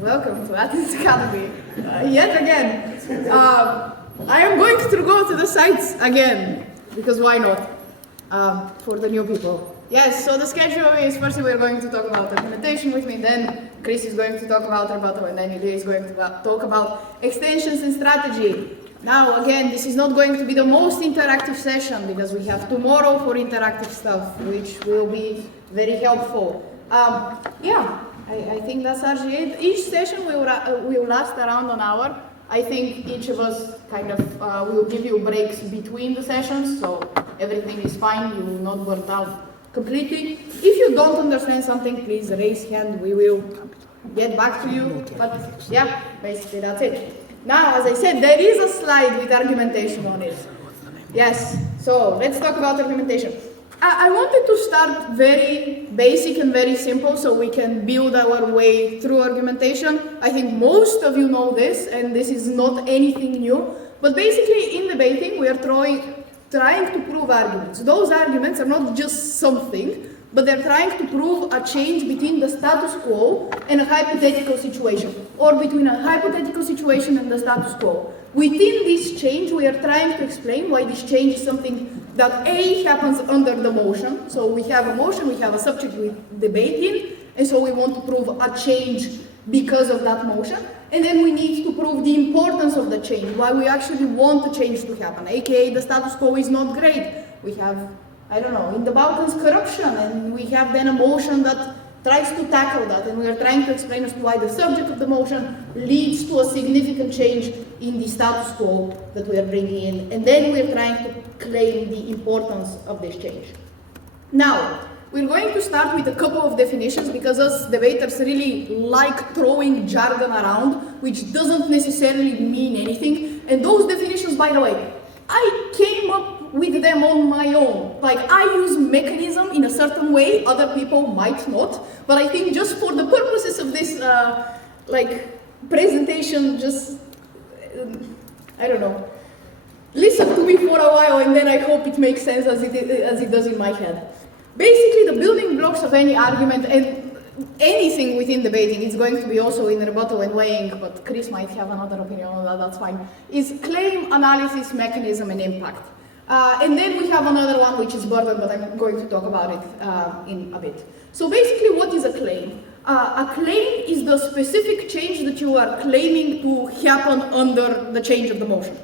Welcome to Athens Academy. Yet again, I am going to go to the sites again, because why not, for the new people. Yes, so the schedule is, firstly we're going to talk about argumentation with me, then Chris is going to talk about rebuttal, and then Ilya is going to talk about extensions and strategy. Now again, this is not going to be the most interactive session, because we have tomorrow for interactive stuff, which will be very helpful. I think that's actually it. Each session will last around an hour. I think each of us kind of will give you breaks between the sessions, so everything is fine, you will not burn out completely. If you don't understand something, please raise hand, we will get back to you. But yeah, basically that's it. Now, as I said, there is a slide with argumentation on it. Yes, so let's talk about argumentation. I wanted to start very basic and very simple so we can build our way through argumentation. I think most of you know this, and this is not anything new, but basically in debating we are trying to prove arguments. Those arguments are not just something, but they're trying to prove a change between the status quo and a hypothetical situation, or between a hypothetical situation and the status quo. Within this change, we are trying to explain why this change is something that A happens under the motion. So we have a motion, we have a subject we debate in, and so we want to prove a change because of that motion. And then we need to prove the importance of the change, why we actually want the change to happen, aka the status quo is not great. We have, I don't know, in the Balkans corruption, and we have then a motion that tries to tackle that, and we are trying to explain as to why the subject of the motion leads to a significant change in the status quo that we are bringing in, and then we are trying to claim the importance of this change. Now, we're going to start with a couple of definitions, because us debaters really like throwing jargon around, which doesn't necessarily mean anything, and those definitions, by the way, I came up with them on my own. Like, I use mechanism in a certain way, other people might not, but I think just for the purposes of this presentation, just I don't know, listen to me for a while, and then I hope it makes sense as it does in my head. Basically, the building blocks of any argument and anything within debating, it's going to be also in rebuttal and weighing, but Chris might have another opinion on that, that's fine, is claim, analysis, mechanism, and impact. And then we have another one which is burden, but I'm going to talk about it in a bit. So basically, what is a claim? A claim is the specific change that you are claiming to happen under the change of the motion.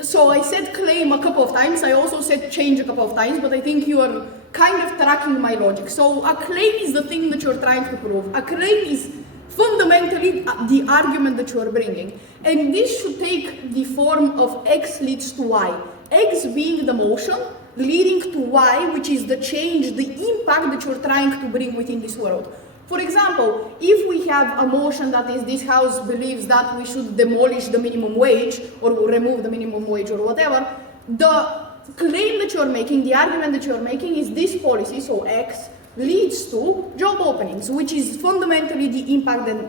So I said claim a couple of times, I also said change a couple of times, but I think you are kind of tracking my logic. So a claim is the thing that you're trying to prove. A claim is fundamentally the argument that you are bringing. And this should take the form of X leads to Y. X being the motion, leading to Y, which is the change, the impact that you're trying to bring within this world. For example, if we have a motion that is this house believes that we should demolish the minimum wage, or remove the minimum wage, or whatever, the claim that you're making, the argument that you're making is this policy, so X, leads to job openings, which is fundamentally the impact that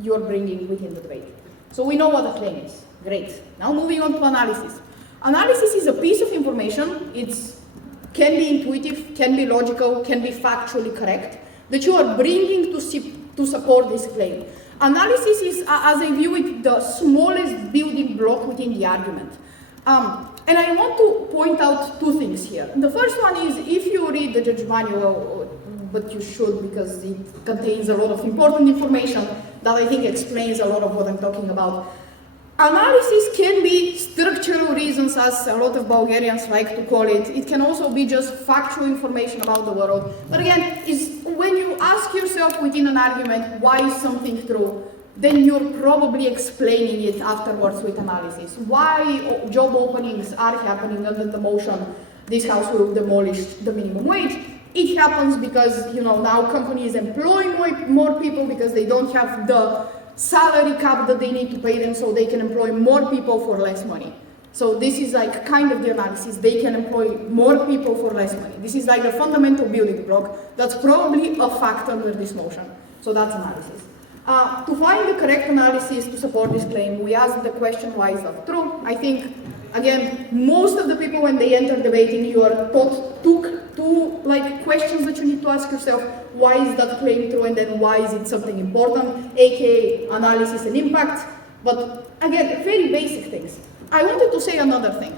you're bringing within the debate. So we know what a claim is. Great. Now moving on to analysis. Analysis is a piece of information, it can be intuitive, can be logical, can be factually correct, that you are bringing to support this claim. Analysis is, as I view it, the smallest building block within the argument. And I want to point out two things here. The first one is, if you read the judge manual, but you should, because it contains a lot of important information that I think explains a lot of what I'm talking about. Analysis can be structural reasons, as a lot of Bulgarians like to call it. It can also be just factual information about the world. But again, when you ask yourself within an argument, why is something true, then you're probably explaining it afterwards with analysis. Why job openings are happening under the motion, this house will demolish the minimum wage. It happens because, now companies employ more people because they don't have the salary cap that they need to pay them, so they can employ more people for less money. So this is like kind of the analysis. They can employ more people for less money. This is like a fundamental building block that's probably a fact under this motion. So that's analysis. To find the correct analysis to support this claim, we ask the question, why is that true? I think, again, most of the people when they enter debating, you are taught to two like questions that you need to ask yourself. Why is that claim true, and then why is it something important, aka analysis and impact. But again, very basic things. I wanted to say another thing.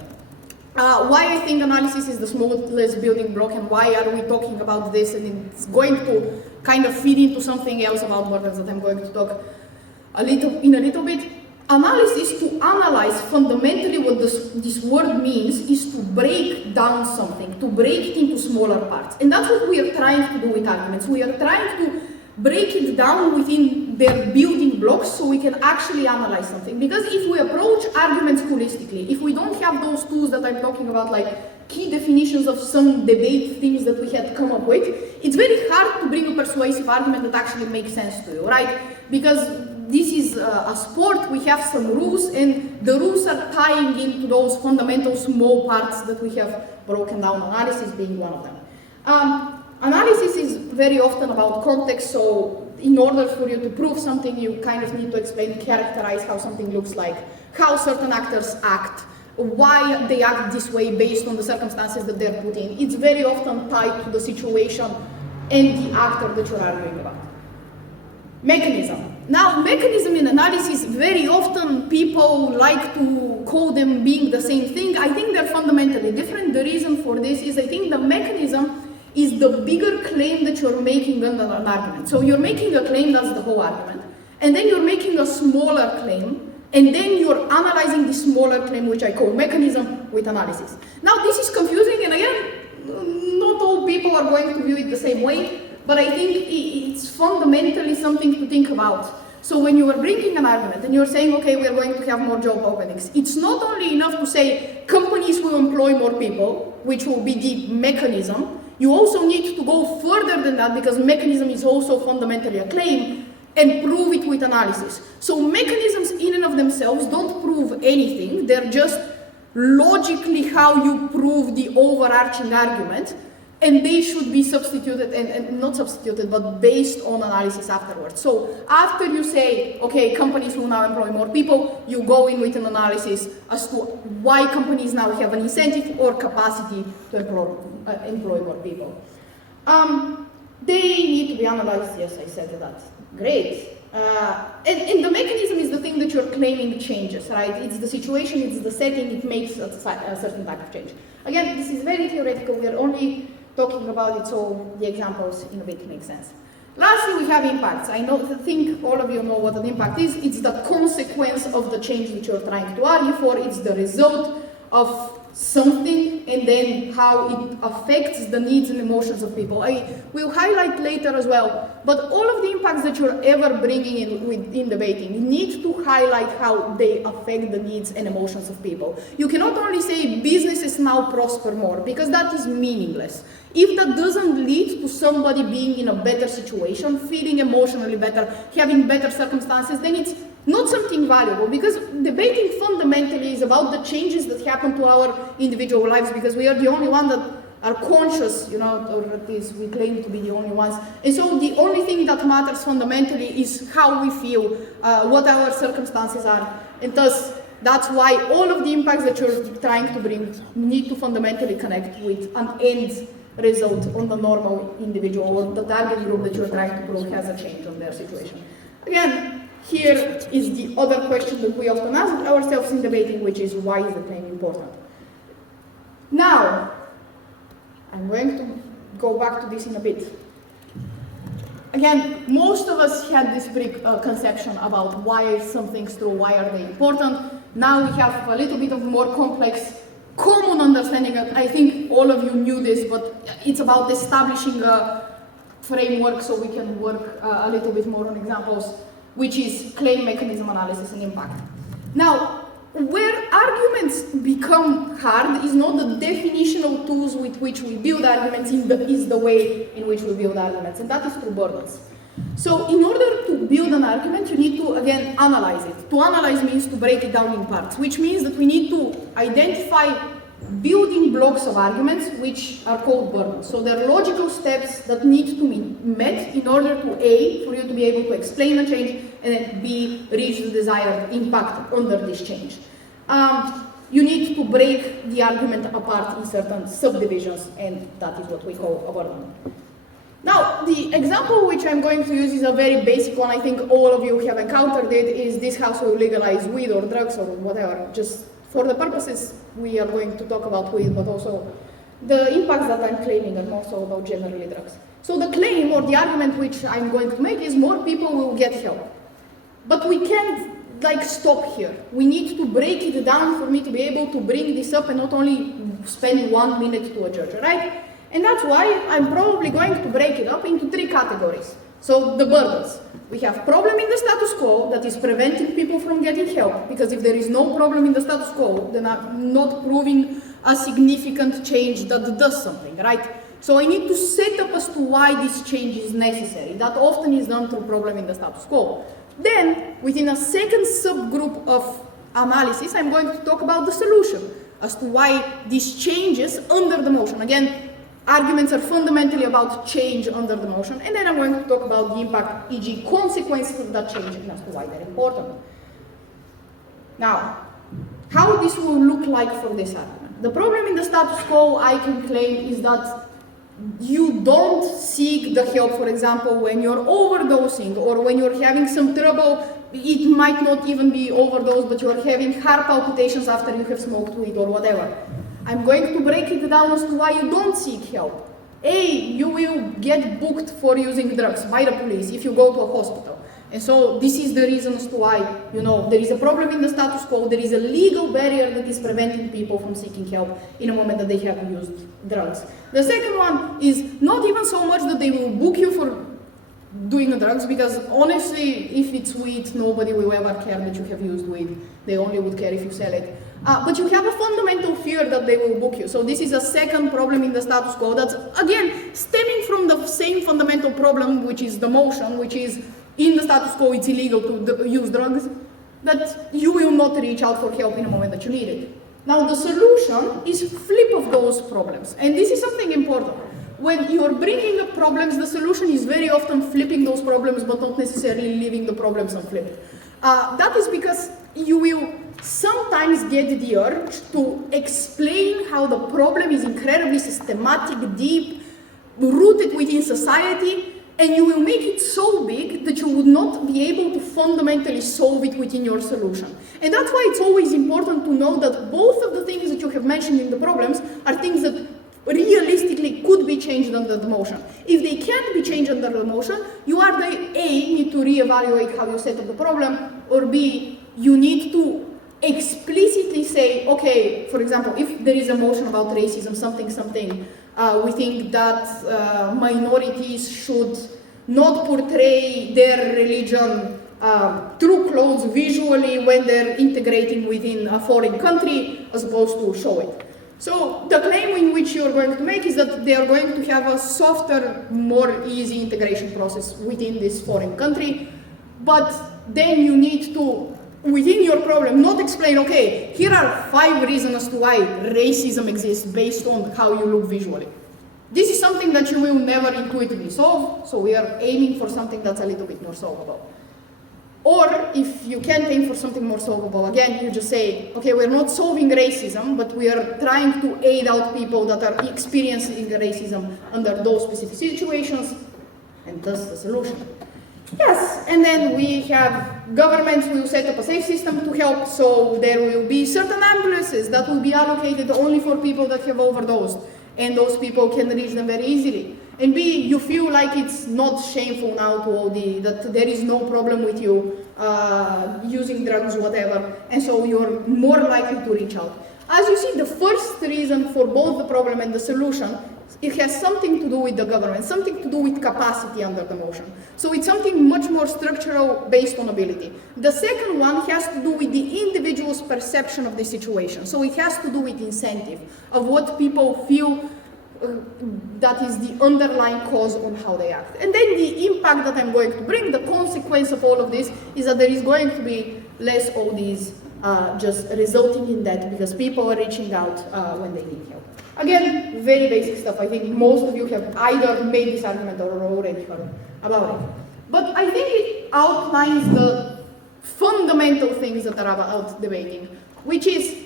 Why I think analysis is the smallest building block, and why are we talking about this, and it's going to kind of feed into something else about burdens that I'm going to talk in a little bit. Analysis, to analyze, fundamentally what this word means is to break down something, to break it into smaller parts. And that's what we are trying to do with arguments. We are trying to break it down within their building blocks so we can actually analyze something. Because if we approach arguments holistically, if we don't have those tools that I'm talking about, like key definitions of some debate things that we had come up with, it's very hard to bring a persuasive argument that actually makes sense to you, right? Because this is a sport, we have some rules, and the rules are tying into those fundamental small parts that we have broken down, analysis being one of them. Analysis is very often about context, so in order for you to prove something, you kind of need to explain, characterize how something looks like, how certain actors act, why they act this way based on the circumstances that they're put in. It's very often tied to the situation and the actor that you're arguing about. Mechanism. Now, mechanism in analysis, very often people like to call them being the same thing. I think they're fundamentally different. The reason for this is I think the mechanism is the bigger claim that you're making under an argument. So you're making a claim, that's the whole argument, and then you're making a smaller claim, and then you're analyzing the smaller claim, which I call mechanism, with analysis. Now, this is confusing, and again, not all people are going to view it the same way, but I think it's fundamentally something to think about. So when you are bringing an argument and you're saying, okay, we are going to have more job openings, it's not only enough to say companies will employ more people, which will be the mechanism. You also need to go further than that, because mechanism is also fundamentally a claim, and prove it with analysis. So mechanisms in and of themselves don't prove anything. They're just logically how you prove the overarching argument. And they should be substituted, and not substituted, but based on analysis afterwards. So after you say, okay, companies will now employ more people, you go in with an analysis as to why companies now have an incentive or capacity to employ more people. They need to be analyzed, yes, I said that. Great. And the mechanism is the thing that you're claiming changes, right? It's the situation, it's the setting, it makes a certain type of change. Again, this is very theoretical, we are only talking about it so the examples in a bit make sense. Lastly, we have impacts. I think all of you know what an impact is. It's the consequence of the change that you're trying to argue for. It's the result of something, and then how it affects the needs and emotions of people. I will highlight later as well, but all of the impacts that you're ever bringing in debating, you need to highlight how they affect the needs and emotions of people. You cannot only say businesses now prosper more, because that is meaningless. If that doesn't lead to somebody being in a better situation, feeling emotionally better, having better circumstances, then it's not something valuable, because debating fundamentally is about the changes that happen to our individual lives, because we are the only ones that are conscious, or at least we claim to be the only ones. And so the only thing that matters fundamentally is how we feel, what our circumstances are. And thus, that's why all of the impacts that you're trying to bring need to fundamentally connect with an end result on the normal individual, or the target group that you're trying to prove has a change on their situation. Again, here is the other question that we often ask ourselves in debating, which is, why is the claim important? Now, I'm going to go back to this in a bit. Again, most of us had this preconception about why some things true, why are they important. Now we have a little bit of more complex, common understanding. I think all of you knew this, but it's about establishing a framework so we can work a little bit more on examples, which is claim mechanism analysis and impact. Now, where arguments become hard is not the definitional tools with which we build arguments, is the way in which we build arguments, and that is through burdens. So in order to build an argument, you need to, again, analyze it. To analyze means to break it down in parts, which means that we need to identify building blocks of arguments, which are called burdens. So they're logical steps that need to be met in order to A, for you to be able to explain a change, and then B, reach the desired impact under this change. you need to break the argument apart in certain subdivisions, and that is what we call a burden. Now, the example which I'm going to use is a very basic one. I think all of you have encountered it, is this house will legalize weed or drugs or whatever. Just for the purposes, we are going to talk about weed, but also the impacts that I'm claiming and also about generally drugs. So the claim or the argument which I'm going to make is more people will get help. But we can't stop here. We need to break it down for me to be able to bring this up and not only spend 1 minute to a judge, right? And that's why I'm probably going to break it up into 3 categories. So the burdens. We have problem in the status quo that is preventing people from getting help, because if there is no problem in the status quo, then I'm not proving a significant change that does something, right? So I need to set up as to why this change is necessary. That often is done through problem in the status quo. Then, within a second subgroup of analysis, I'm going to talk about the solution, as to why these changes under the motion. Again, arguments are fundamentally about change under the motion, and then I'm going to talk about the impact, e.g. consequences of that change, and as to why they're important. Now, how this will look like for this argument. The problem in the status quo, I can claim, is that you don't seek the help, for example, when you're overdosing or when you're having some trouble. It might not even be overdose, but you're having heart palpitations after you have smoked weed or whatever. I'm going to break it down as to why you don't seek help. A, you will get booked for using drugs by the police if you go to a hospital. And so this is the reason as to why, there is a problem in the status quo, there is a legal barrier that is preventing people from seeking help in a moment that they have used drugs. The second one is not even so much that they will book you for doing the drugs, because honestly, if it's weed, nobody will ever care that you have used weed. They only would care if you sell it. But you have a fundamental fear that they will book you. So this is a second problem in the status quo that's, again, stemming from the same fundamental problem, which is the motion, which is in the status quo it's illegal to use drugs, that you will not reach out for help in a moment that you need it. Now the solution is flip of those problems. And this is something important. When you're bringing up problems, the solution is very often flipping those problems, but not necessarily leaving the problems unflipped. That is because you will sometimes get the urge to explain how the problem is incredibly systematic, deep, rooted within society, and you will make it so big that you would not be able to fundamentally solve it within your solution. And that's why it's always important to know that both of the things that you have mentioned in the problems are things that realistically could be changed under the motion. If they can't be changed under the motion, you either A, need to reevaluate how you set up the problem, or B, you need to explicitly say, okay, for example, if there is a motion about racism, something, we think that minorities should not portray their religion through clothes visually when they're integrating within a foreign country, as opposed to show it. So the claim in which you're going to make is that they are going to have a softer, more easy integration process within this foreign country, but then you need to, within your problem, not explain, okay, here are 5 reasons as to why racism exists based on how you look visually. This is something that you will never intuitively solve, so we are aiming for something that's a little bit more solvable. Or if you can't aim for something more solvable, again, you just say, okay, we're not solving racism, but we are trying to aid out people that are experiencing racism under those specific situations, and thus the solution. Yes, and then we have governments will set up a safe system to help, so there will be certain ambulances that will be allocated only for people that have overdosed, and those people can reach them very easily. And B, you feel like it's not shameful now to OD, that there is no problem with you using drugs, whatever, and so you're more likely to reach out. As you see, the first reason for both the problem and the solution, it has something to do with the government, something to do with capacity under the motion. So it's something much more structural based on ability. The second one has to do with the individual's perception of the situation. So it has to do with incentive, of what people feel that is the underlying cause on how they act. And then the impact that I'm going to bring, the consequence of all of this, is that there is going to be less ODs just resulting in that, because people are reaching out when they need help. Again, very basic stuff. I think most of you have either made this argument or already heard about it. But I think it outlines the fundamental things that are about debating, which is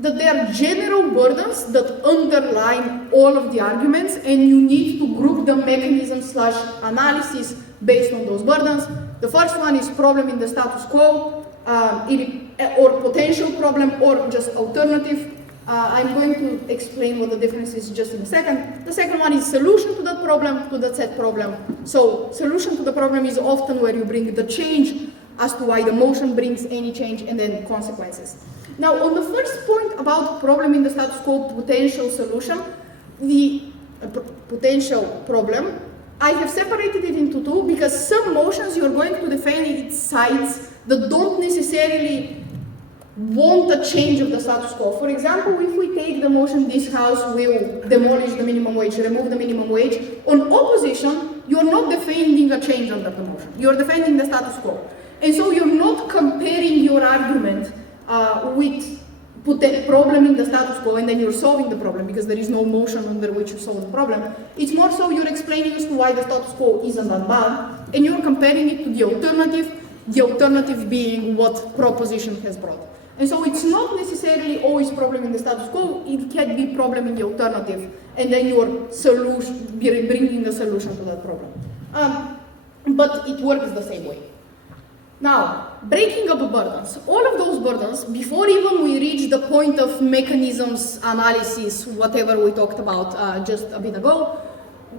that there are general burdens that underline all of the arguments, and you need to group the mechanism/analysis based on those burdens. The first one is problem in the status quo, or potential problem, or just alternative. I'm going to explain what the difference is just in a second. The second one is solution to that problem, to that set problem. So solution to the problem is often where you bring the change as to why the motion brings any change, and then consequences. Now, on the first point about problem in the status quo, potential solution, the potential problem, I have separated it into two because some motions you're going to defend its sides that don't necessarily want a change of the status quo. For example, if we take the motion this house will demolish the minimum wage, remove the minimum wage, on opposition, you're not defending a change under the motion. You're defending the status quo. And so you're not comparing your argument with problem in the status quo and then you're solving the problem because there is no motion under which you solve the problem. It's more so you're explaining as to why the status quo isn't that bad, and you're comparing it to the alternative being what proposition has brought. And so it's not necessarily always problem in the status quo, it can be problem in the alternative, and then you're bringing a solution to that problem. But it works the same way. Now, breaking up burdens. All of those burdens, before even we reach the point of mechanisms, analysis, whatever we talked about just a bit ago,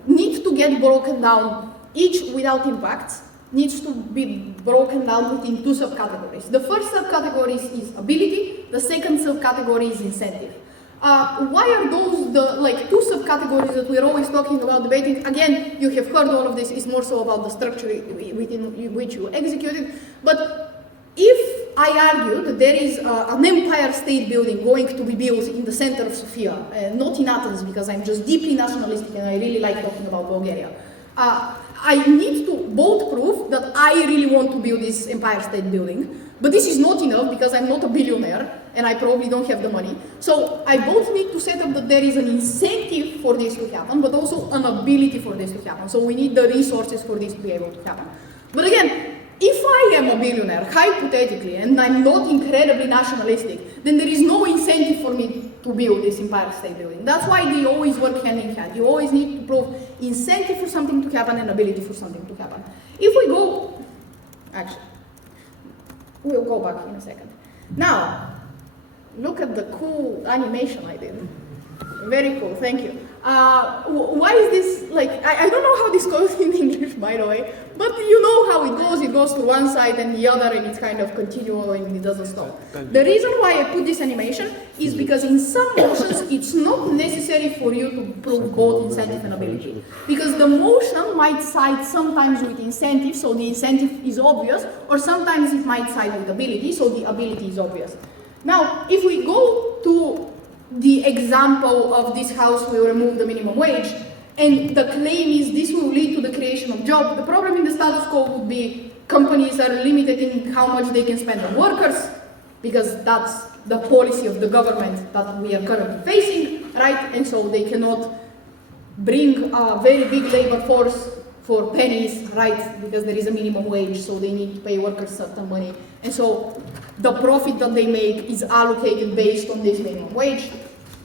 need to get broken down, each without impacts, needs to be broken down within two subcategories. The first subcategory is ability, the second subcategory is incentive. Why are those the two subcategories that we're always talking about debating? Again, you have heard all of this, it's more so about the structure within which you execute it. But if I argue that there is an Empire State Building going to be built in the center of Sofia, not in Athens because I'm just deeply nationalistic and I really like talking about Bulgaria, I need to both prove that I really want to build this Empire State Building, but this is not enough because I'm not a billionaire and I probably don't have the money. So I both need to set up that there is an incentive for this to happen, but also an ability for this to happen. So we need the resources for this to be able to happen. But again, if I am a billionaire, hypothetically, and I'm not incredibly nationalistic, then there is no incentive for me to build this Empire State Building. That's why they always work hand in hand. You always need to prove incentive for something to happen and ability for something to happen. If we go, actually, we'll go back in a second. Now, look at the cool animation I did. Very cool, thank you. Why is this, I don't know how this goes in English, by the way, but you know how it goes to one side and the other, and it's kind of continual and it doesn't stop. The reason why I put this animation is because in some motions, it's not necessary for you to prove both incentive and ability. Because the motion might side sometimes with incentive, so the incentive is obvious, or sometimes it might side with ability, so the ability is obvious. Now, if we go to the example of this house will remove the minimum wage, and the claim is this will lead to the creation of jobs, the problem in the status quo would be companies are limited in how much they can spend on workers, because that's the policy of the government that we are currently facing, right? And so they cannot bring a very big labor force for pennies, right? Because there is a minimum wage, so they need to pay workers certain money. And so the profit that they make is allocated based on this minimum wage.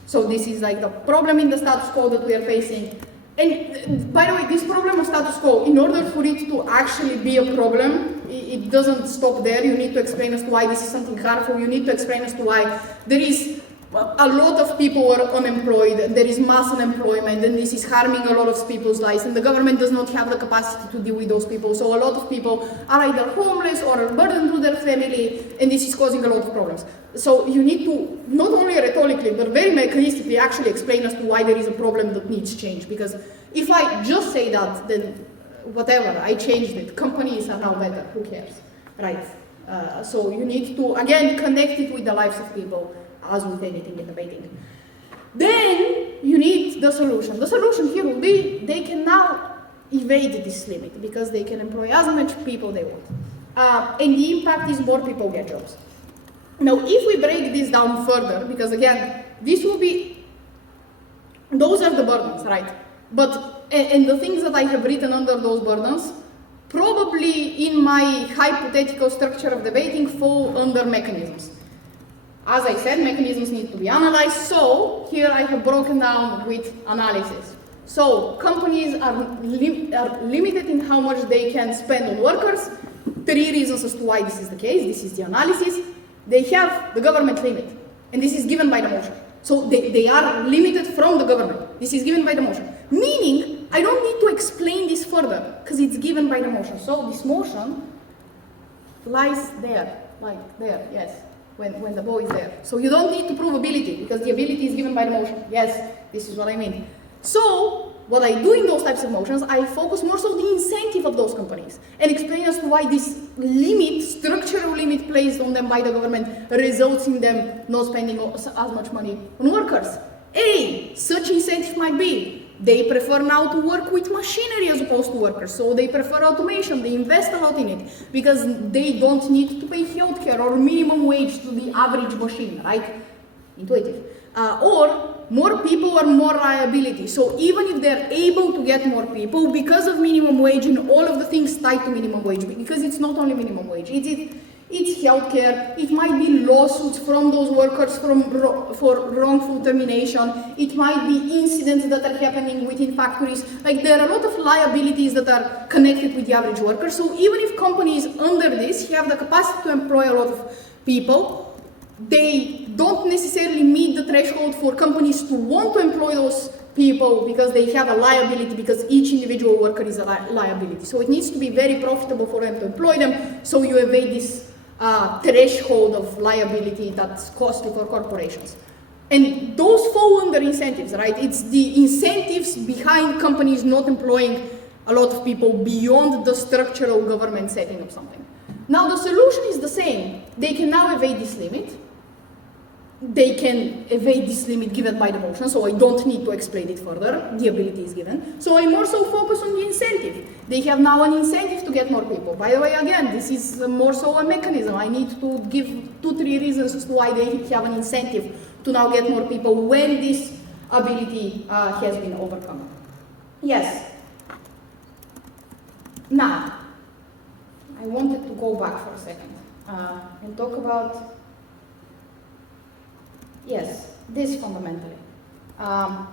So this is the problem in the status quo that we are facing. And by the way, this problem of status quo, in order for it to actually be a problem, it doesn't stop there. You need to explain as to why this is something harmful. You need to explain as to why there is a lot of people are unemployed, there is mass unemployment, and this is harming a lot of people's lives, and the government does not have the capacity to deal with those people. So a lot of people are either homeless or a burden to their family, and this is causing a lot of problems. So you need to, not only rhetorically, but very mechanistically actually explain as to why there is a problem that needs change. Because if I just say that, then whatever, I changed it, companies are now better, who cares, right? So you need to, again, connect it with the lives of people, as with anything in debating. Then you need the solution. The solution here will be they can now evade this limit because they can employ as much people they want. And the impact is more people get jobs. Now, if we break this down further, because again, this will be, those are the burdens, right? But, and the things that I have written under those burdens, probably in my hypothetical structure of debating fall under mechanisms. As I said, mechanisms need to be analyzed, so here I have broken down with analysis. So companies are limited in how much they can spend on workers. 3 reasons as to why this is the case. This is the analysis. They have the government limit, and this is given by the motion. So they are limited from the government. This is given by the motion. Meaning, I don't need to explain this further, because it's given by the motion. So this motion lies there, like there, yes, when the ball is there. So you don't need to prove ability, because the ability is given by the motion. Yes, this is what I mean. So, what I do in those types of motions, I focus more so the incentive of those companies and explain as to why this limit, structural limit placed on them by the government results in them not spending as much money on workers. Such incentive might be they prefer now to work with machinery as opposed to workers, so they prefer automation, they invest a lot in it because they don't need to pay healthcare or minimum wage to the average machine, right? Intuitive. Or more people are more liability. So even if they're able to get more people because of minimum wage and all of the things tied to minimum wage, because it's not only minimum wage, it's healthcare, it might be lawsuits from those workers for wrongful termination, it might be incidents that are happening within factories. Like there are a lot of liabilities that are connected with the average worker. So even if companies under this have the capacity to employ a lot of people, they don't necessarily meet the threshold for companies to want to employ those people because they have a liability, because each individual worker is a liability. So it needs to be very profitable for them to employ them, so you evade this threshold of liability that's costly for corporations. And those fall under incentives, right? It's the incentives behind companies not employing a lot of people beyond the structural government setting of something. Now the solution is the same. They can now evade this limit. They can evade this limit given by the motion, so I don't need to explain it further. The ability is given. So I'm more so focused on the incentive. They have now an incentive to get more people. By the way, again, this is more so a mechanism. I need to give 2-3 reasons as to why they have an incentive to now get more people when this ability has been overcome. Yes. Now, I wanted to go back for a second and talk about, yes, this fundamentally. How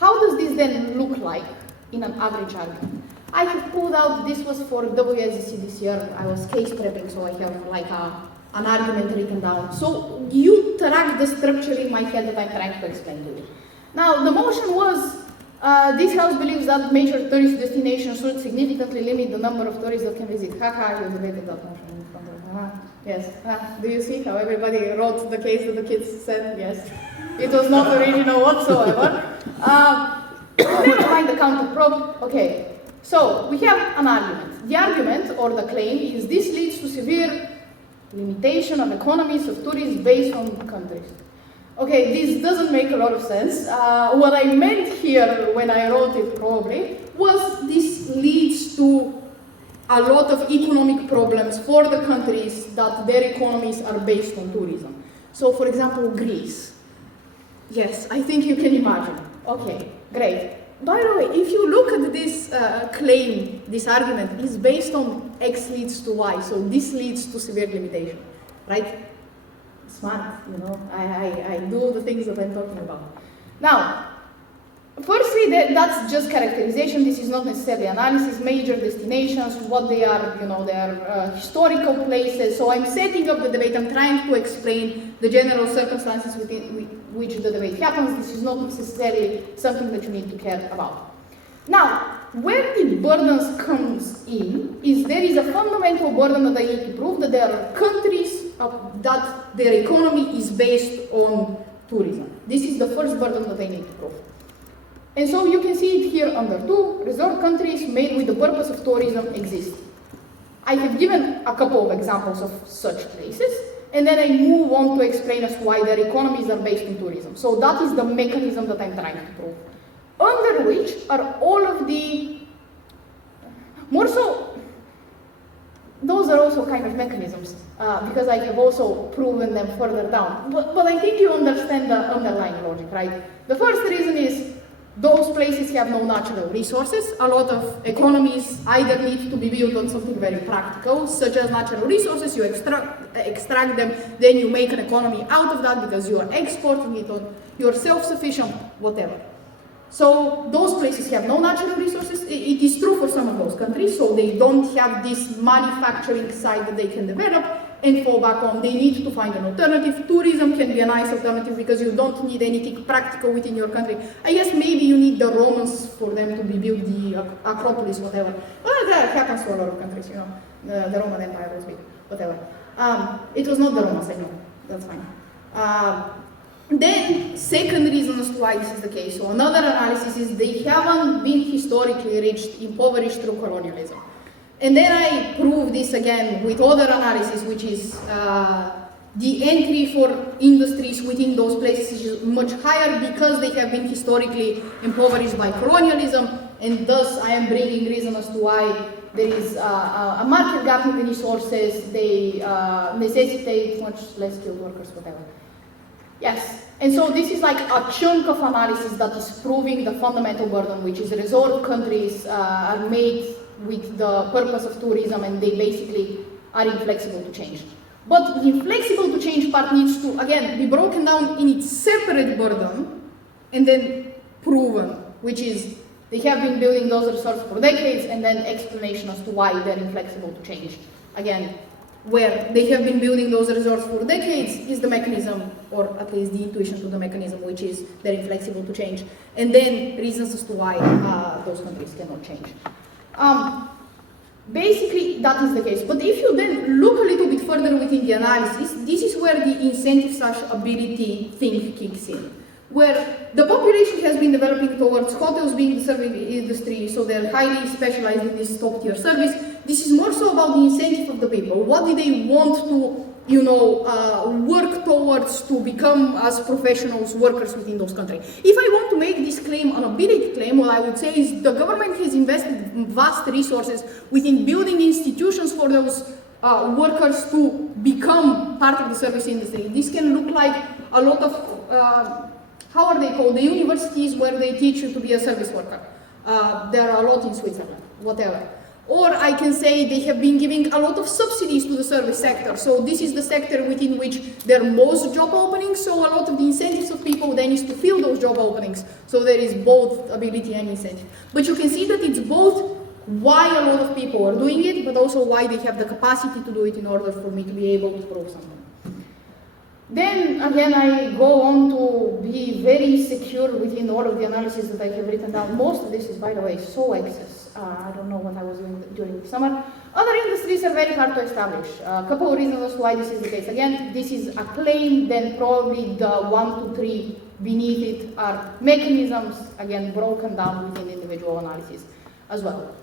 does this then look like in an average argument? I have pulled out, this was for WSEC this year, I was case prepping, so I have like an argument written down. So you track the structure in my head that I'm trying to explain to you. Now, the motion was, this house believes that major tourist destinations should significantly limit the number of tourists that can visit. Haha, you debated that motion in front of me. Yes. Do you see how everybody wrote the case that the kids said? Yes. It was not original whatsoever. Never mind the counter probe. Okay. So we have an argument. The argument or the claim is this leads to severe limitation of economies of tourists based on countries. Okay, this doesn't make a lot of sense. What I meant here when I wrote it probably was this leads to a lot of economic problems for the countries that their economies are based on tourism. So for example, Greece. Yes, I think you can imagine. Okay, great. By the way, if you look at this claim, this argument is based on X leads to Y, so this leads to severe limitation, right? Smart, you know, I do the things that I'm talking about. Now, firstly, that's just characterization. This is not necessarily analysis. Major destinations, what they are, you know, they are historical places. So I'm setting up the debate. I'm trying to explain the general circumstances within which the debate happens. This is not necessarily something that you need to care about. Now, where the burdens comes in is there is a fundamental burden that I need to prove, that there are countries that their economy is based on tourism. This is the first burden that I need to prove. And so you can see it here under 2, resort countries made with the purpose of tourism exist. I have given a couple of examples of such places, and then I move on to explain as to why their economies are based on tourism. So that is the mechanism that I'm trying to prove. Under which are all of the, more so, those are also kind of mechanisms, because I have also proven them further down. But I think you understand the underlying logic, right? The first reason is those places have no natural resources. A lot of economies either need to be built on something very practical, such as natural resources, you extract them, then you make an economy out of that because you are exporting it, on, you're self-sufficient, whatever. So those places have no natural resources. It is true for some of those countries, so they don't have this manufacturing side that they can develop and fall back on. They need to find an alternative. Tourism can be a nice alternative because you don't need anything practical within your country. I guess maybe you need the Romans for them to build the Acropolis, whatever. Well, that happens to a lot of countries, you know. The Roman Empire was big, whatever. It was not the Romans, I know. That's fine. Then, second reason as to why this is the case. So another analysis is they haven't been historically impoverished through colonialism. And then I prove this again with other analysis, which is the entry for industries within those places is much higher because they have been historically impoverished by colonialism, and thus I am bringing reason as to why there is a market gap in the resources, they necessitate much less skilled workers, whatever. Yes, and so this is like a chunk of analysis that is proving the fundamental burden, which is resort countries are made with the purpose of tourism, and they basically are inflexible to change. But the inflexible to change part needs to, again, be broken down in its separate burden and then proven, which is they have been building those resorts for decades, and then explanation as to why they're inflexible to change. Again, where they have been building those resorts for decades is the mechanism, or at least the intuition to the mechanism, which is they're inflexible to change. And then reasons as to why those countries cannot change. Basically, that is the case. But if you then look a little bit further within the analysis, this is where the incentive/ability thing kicks in. Where the population has been developing towards hotels being the service industry, so they're highly specialized in this top-tier service. This is more so about the incentive of the people. What do they want to, you know, work towards to become as professionals, workers within those countries? If I want to make this claim an ability claim, what I would say is the government has invested vast resources within building institutions for those workers to become part of the service industry. This can look like a lot of how are they called? The universities where they teach you to be a service worker. There are a lot in Switzerland, whatever. Or I can say they have been giving a lot of subsidies to the service sector. So this is the sector within which there are most job openings. So a lot of the incentives of people then is to fill those job openings. So there is both ability and incentive. But you can see that it's both why a lot of people are doing it, but also why they have the capacity to do it in order for me to be able to prove something. Then again, I go on to be very secure within all of the analysis that I have written down. Most of this is, by the way, so excess. I don't know what I was doing during the summer. Other industries are very hard to establish. A couple of reasons as to why this is the case. Again, this is a claim, then probably the 1 to 3 beneath it are mechanisms, again, broken down within individual analysis as well.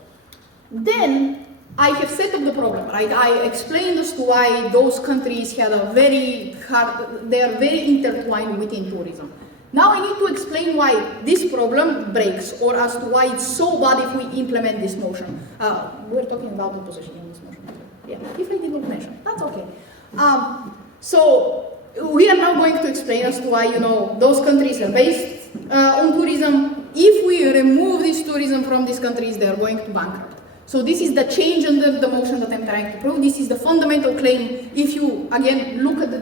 Then I have set up the problem, right? I explained as to why those countries had a very hard, they are very intertwined within tourism. Now I need to explain why this problem breaks, or as to why it's so bad if we implement this motion. We're talking about the position in this motion. Yeah, if I did not mention, that's okay. So we are now going to explain as to why, you know, those countries are based on tourism. If we remove this tourism from these countries, they are going to bankrupt. So this is the change under the motion that I'm trying to prove. This is the fundamental claim. If you, again, look at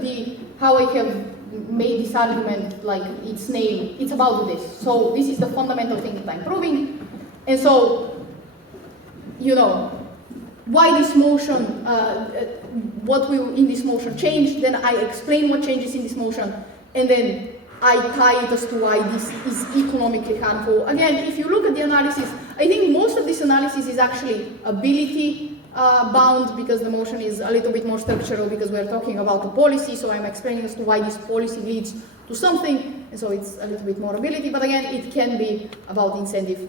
how I have made this argument, like its name, it's about this. So this is the fundamental thing that I'm proving. And so, you know, why this motion, what will in this motion change, then I explain what changes in this motion, and then I tie it as to why this is economically harmful. Again, if you look at the analysis, I think most of this analysis is actually ability bound, because the motion is a little bit more structural, because we're talking about a policy, so I'm explaining as to why this policy leads to something, and so it's a little bit more ability, but again, it can be about incentive.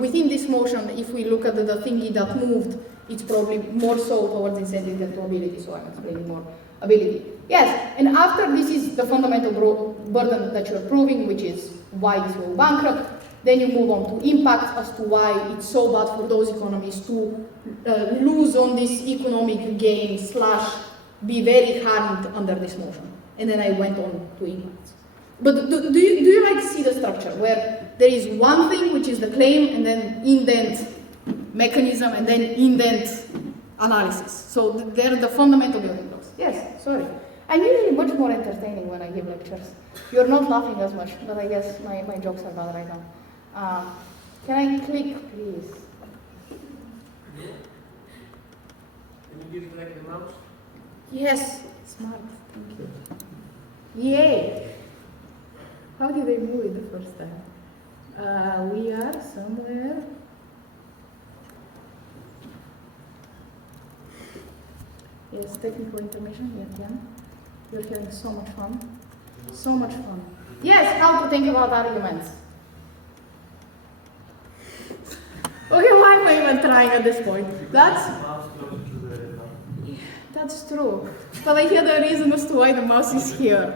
Within this motion, if we look at the thingy that moved, it's probably more so towards incentive than to ability, so I'm explaining more ability. Yes, and after this is the fundamental burden that you're proving, which is why this will bankrupt. Then you move on to impact, as to why it's so bad for those economies to lose on this economic gain / be very harmed under this motion. And then I went on to impacts. But do you like see the structure where there is one thing which is the claim and then indent mechanism and then indent analysis. So they're the fundamental building blocks. Yes, sorry. I'm usually much more entertaining when I give lectures. You're not laughing as much, but I guess my jokes are bad right now. Can I click, please? Can you give it back the mouse? Yes, smart, thank you. Yay! How did I move it the first time? We are somewhere. Yes, technical information, yeah, again. You're having so much fun. So much fun. Yes, how to think about arguments. Okay, why am I even trying at this point? That's true. But I had a reason as to why the mouse is here.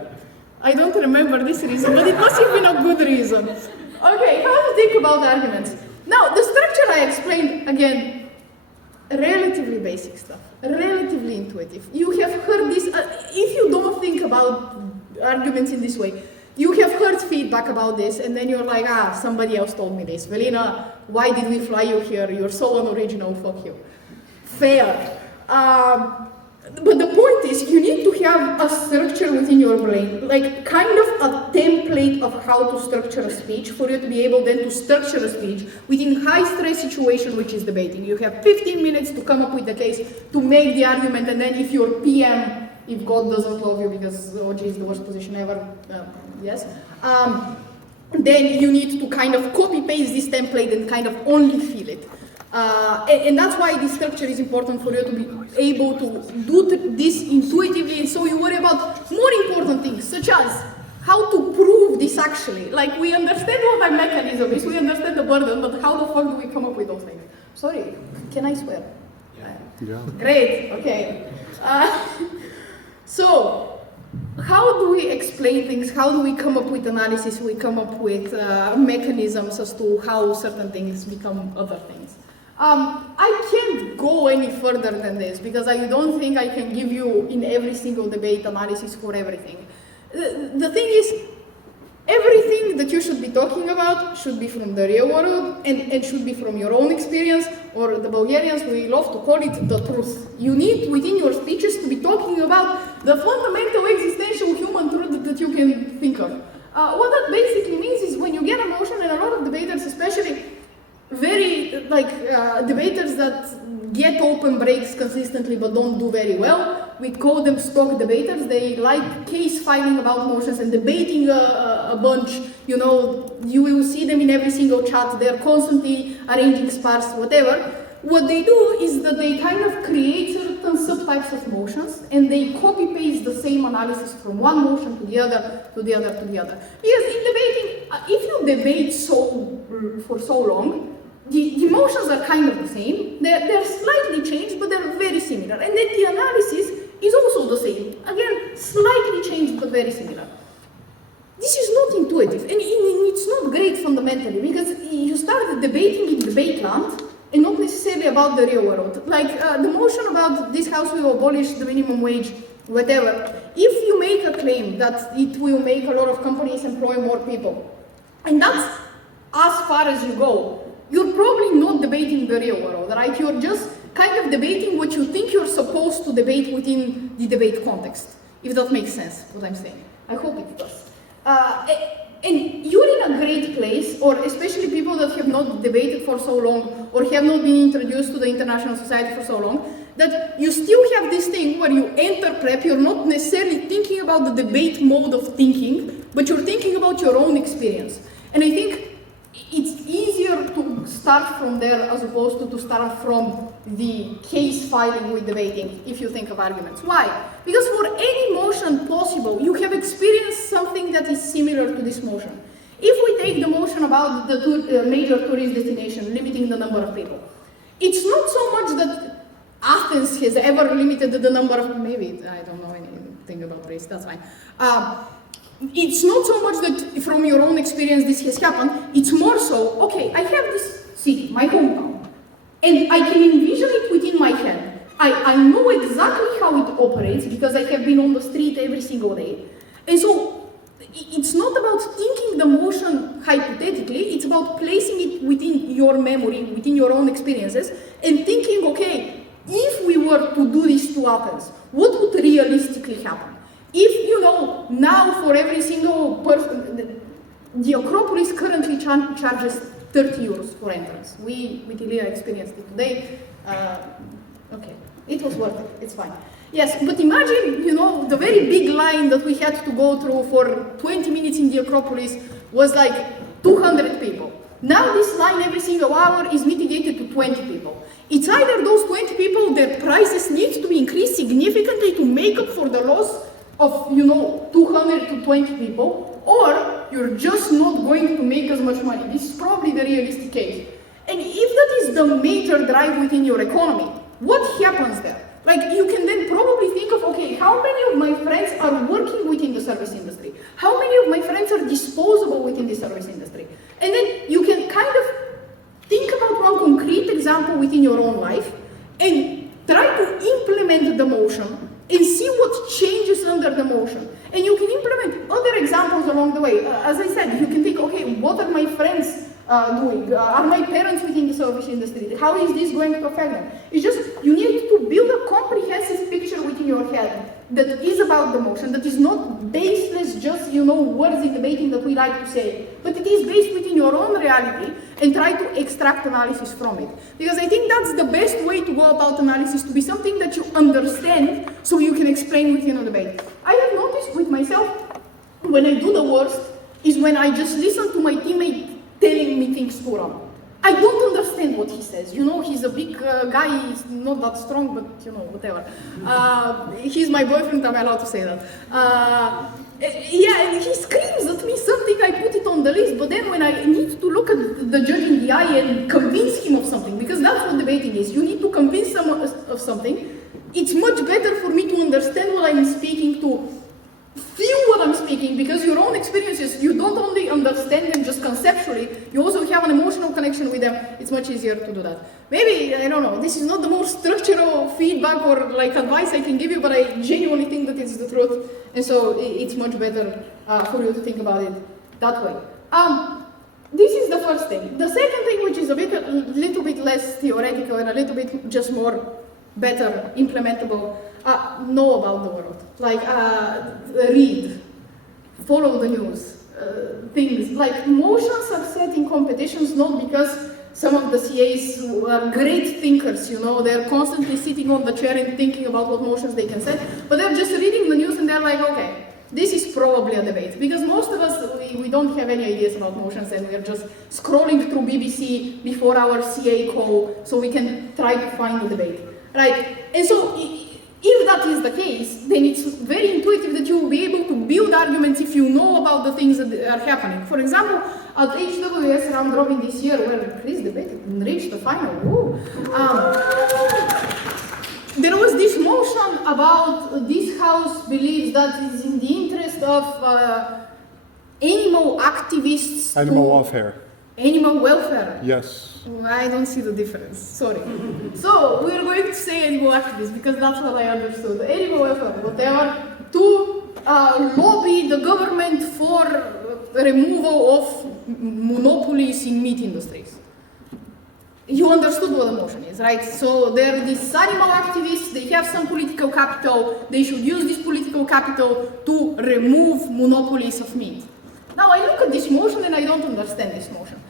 I don't remember this reason, but it must have been a good reason. Okay, how to think about arguments. Now, the structure I explained, again, relatively basic stuff, relatively intuitive. You have heard this, if you don't think about arguments in this way, you have heard feedback about this, and then you're like, somebody else told me this. Velina, why did we fly you here? You're so unoriginal, fuck you. Fair. But the point is, you need to have a structure within your brain, like kind of a template of how to structure a speech for you to be able then to structure a speech within high-stress situation, which is debating. You have 15 minutes to come up with the case, to make the argument, and then if you're PM, if God doesn't love you because OG is the worst position ever, yes, then you need to kind of copy-paste this template and kind of only feel it. And that's why this structure is important for you to be able to do this intuitively, and so you worry about more important things, such as how to prove this actually. Like, we understand what a mechanism is, we understand the burden, but how the fuck do we come up with those things? Sorry, can I swear? Yeah. Great, okay. So, how do we explain things? How do we come up with analysis? We come up with mechanisms as to how certain things become other things. I can't go any further than this because I don't think I can give you in every single debate analysis for everything. The thing is, everything that you should be talking about should be from the real world and should be from your own experience, or the Bulgarians, we love to call it the truth. You need within your speeches to be talking about the fundamental existential human truth that you can think of. What that basically means is when you get a motion, and a lot of debaters, especially very debaters that get open breaks consistently but don't do very well, we call them stock debaters. They like case filing about motions and debating a bunch. You know, you will see them in every single chat. They're constantly arranging sparse whatever. What they do is that they kind of create certain subtypes of motions and they copy paste the same analysis from one motion to the other, to the other, to the other. Because in debating, if you debate for so long, the motions are kind of the same. They're slightly changed, but they're very similar. And then the analysis is also the same. Again, slightly changed, but very similar. This is not intuitive, and it's not great fundamentally, because you start debating in debate land, and not necessarily about the real world. Like the motion about this house will abolish the minimum wage, whatever. If you make a claim that it will make a lot of companies employ more people, and that's as far as you go, you're probably not debating the real world, right? You're just kind of debating what you think you're supposed to debate within the debate context, if that makes sense, what I'm saying. I hope it does. And you're in a great place, or especially people that have not debated for so long, or have not been introduced to the international society for so long, that you still have this thing where you enter prep, you're not necessarily thinking about the debate mode of thinking, but you're thinking about your own experience. And I think it's easier to start from there as opposed to start from the case filing with debating, if you think of arguments. Why? Because for any motion possible, you have experienced something that is similar to this motion. If we take the motion about the major tourist destination, limiting the number of people, it's not so much that Athens has ever limited the number of, maybe, I don't know anything about race, that's fine. It's not so much that from your own experience this has happened, it's more so, okay, I have this city, my hometown, and I can envision it within my head. I know exactly how it operates because I have been on the street every single day. And so it's not about about placing it within your memory, within your own experiences, and thinking, okay, if we were to do this to Athens, what would realistically happen? If, now for every single person, the Acropolis currently charges 30 euros for entrance. We with Ilya experienced it today. Okay, it was worth it, it's fine. Yes, but imagine, the very big line that we had to go through for 20 minutes in the Acropolis was like 200 people. Now this line every single hour is mitigated to 20 people. It's either those 20 people, their prices need to be increased significantly to make up for the loss of, 200 to 20 people, or you're just not going to make as much money. This is probably the realistic case. And if that is the major drive within your economy, what happens there? Like, you can then probably think of, okay, how many of my friends are working within the service industry? How many of my friends are disposable within the service industry? And then you can kind of think about one concrete example within your own life and try to implement the motion and see what changes under the motion. And you can implement other examples along the way. As I said, you can think, okay, what are my friends doing? Are my parents within the service industry? How is this going to affect them? It's just, you need to build a comprehensive picture within your head that is about the motion, that is not baseless, just, words in debating that we like to say, but it is based within your own reality and try to extract analysis from it. Because I think that's the best way to go about analysis, to be something that you understand so you can explain within a debate. I have noticed with myself, when I do the worst, is when I just listen to my teammate telling me things to run. I don't understand what he says. He's a big guy, he's not that strong, but whatever. He's my boyfriend, I'm allowed to say that. And he screams at me something, I put it on the list, but then when I need to look at the judge in the eye and convince him of something, because that's what debating is, you need to convince someone of something, it's much better for me to understand what I'm speaking to, feel what I'm speaking, because your own experiences, you don't only understand them just conceptually, you also have an emotional connection with them. It's much easier to do that. Maybe, I don't know, this is not the most structural feedback or advice I can give you, but I genuinely think that it's the truth, and so it's much better for you to think about it that way. This is the first thing. The second thing, which is a little bit less theoretical and a little bit just more better implementable, know about the world. Read, follow the news, things. Motions are set in competitions not because some of the CAs are great thinkers, they're constantly sitting on the chair and thinking about what motions they can set, but they're just reading the news and they're like, okay, this is probably a debate. Because most of us, we don't have any ideas about motions and we're just scrolling through BBC before our CA call so we can try to find the debate. Right? And so, if that is the case, then it's very intuitive that you will be able to build arguments if you know about the things that are happening. For example, at HWS round robin this year, where Chris debated and reached the final, there was this motion about this house believes that it is in the interest of animal activists. Animal welfare. Animal welfare? Yes. I don't see the difference, sorry. So, we're going to say animal activists because that's what I understood. Animal welfare, whatever, to lobby the government for removal of monopolies in meat industries. You understood what the motion is, right? So, there are these animal activists, they have some political capital, they should use this political capital to remove monopolies of meat. Now, I look at this motion and I don't understand this motion.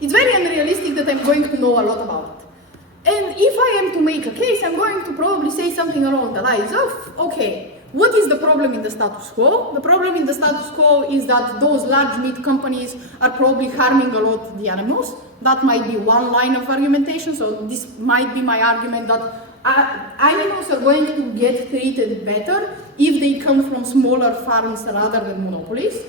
It's very unrealistic that I'm going to know a lot about it. And if I am to make a case, I'm going to probably say something along the lines of, okay, what is the problem in the status quo? The problem in the status quo is that those large meat companies are probably harming a lot the animals. That might be one line of argumentation, so this might be my argument that animals are going to get treated better if they come from smaller farms rather than monopolies.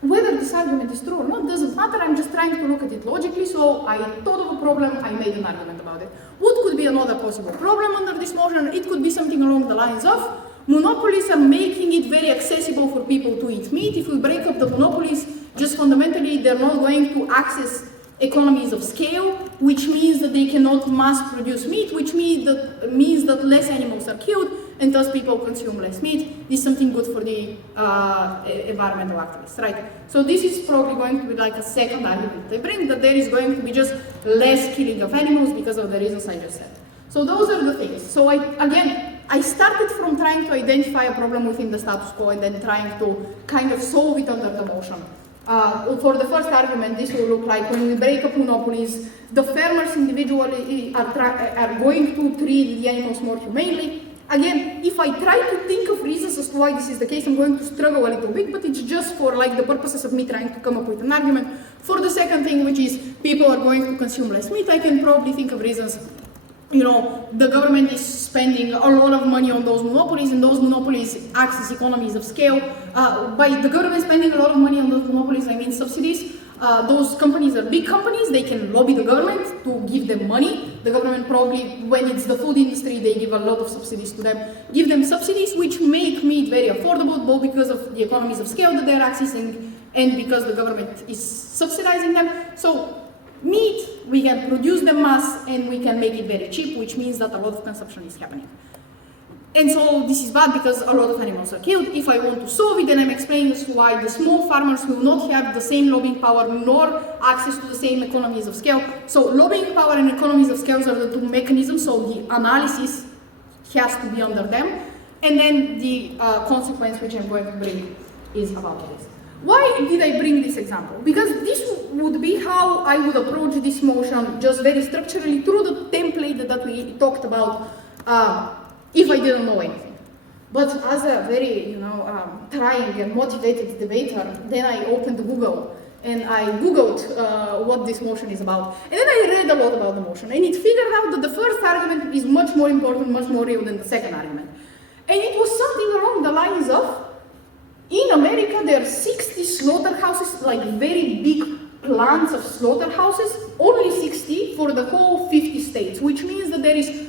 Whether this argument is true or not doesn't matter, I'm just trying to look at it logically, so I thought of a problem, I made an argument about it. What could be another possible problem under this motion? It could be something along the lines of, monopolies are making it very accessible for people to eat meat. If we break up the monopolies, just fundamentally they're not going to access economies of scale, which means that they cannot mass produce meat, which means that less animals are killed, and thus people consume less meat. This is something good for the environmental activists, right? So this is probably going to be like a second argument they bring, that there is going to be just less killing of animals because of the reasons I just said. So those are the things. So I started from trying to identify a problem within the status quo and then trying to kind of solve it under the motion. For the first argument, this will look like when we break up monopolies, the farmers individually are going to treat the animals more humanely. Again, if I try to think of reasons as to why this is the case, I'm going to struggle a little bit, but it's just for like the purposes of me trying to come up with an argument. For the second thing, which is people are going to consume less meat, I can probably think of reasons. You know, the government is spending a lot of money on those monopolies, and those monopolies act as economies of scale. By the government spending a lot of money on those monopolies, I mean subsidies. Those companies are big companies, they can lobby the government to give them money. The government probably, when it's the food industry, they give a lot of subsidies to them. Give them subsidies which make meat very affordable, both because of the economies of scale that they're accessing and because the government is subsidizing them. So meat, we can produce the mass and we can make it very cheap, which means that a lot of consumption is happening. And so this is bad because a lot of animals are killed. If I want to solve it, then I'm explaining as to why the small farmers will not have the same lobbying power nor access to the same economies of scale. So lobbying power and economies of scale are the two mechanisms, so the analysis has to be under them. And then the consequence which I'm going to bring is about this. Why did I bring this example? Because this would be how I would approach this motion, just very structurally through the template that we talked about, if I didn't know anything. But as a very, trying and motivated debater, then I opened Google and I Googled what this motion is about. And then I read a lot about the motion, and it figured out that the first argument is much more important, much more real than the second argument. And it was something along the lines of, in America, there are 60 slaughterhouses, like very big plants of slaughterhouses, only 60 for the whole 50 states, which means that there is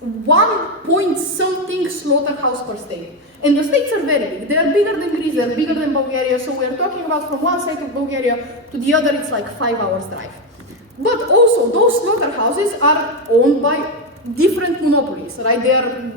1 point something slaughterhouse per state. And the states are very big. They are bigger than Greece, they are bigger than Bulgaria, so we're talking about from one side of Bulgaria to the other, it's like 5 hours drive. But also, those slaughterhouses are owned by different monopolies, right?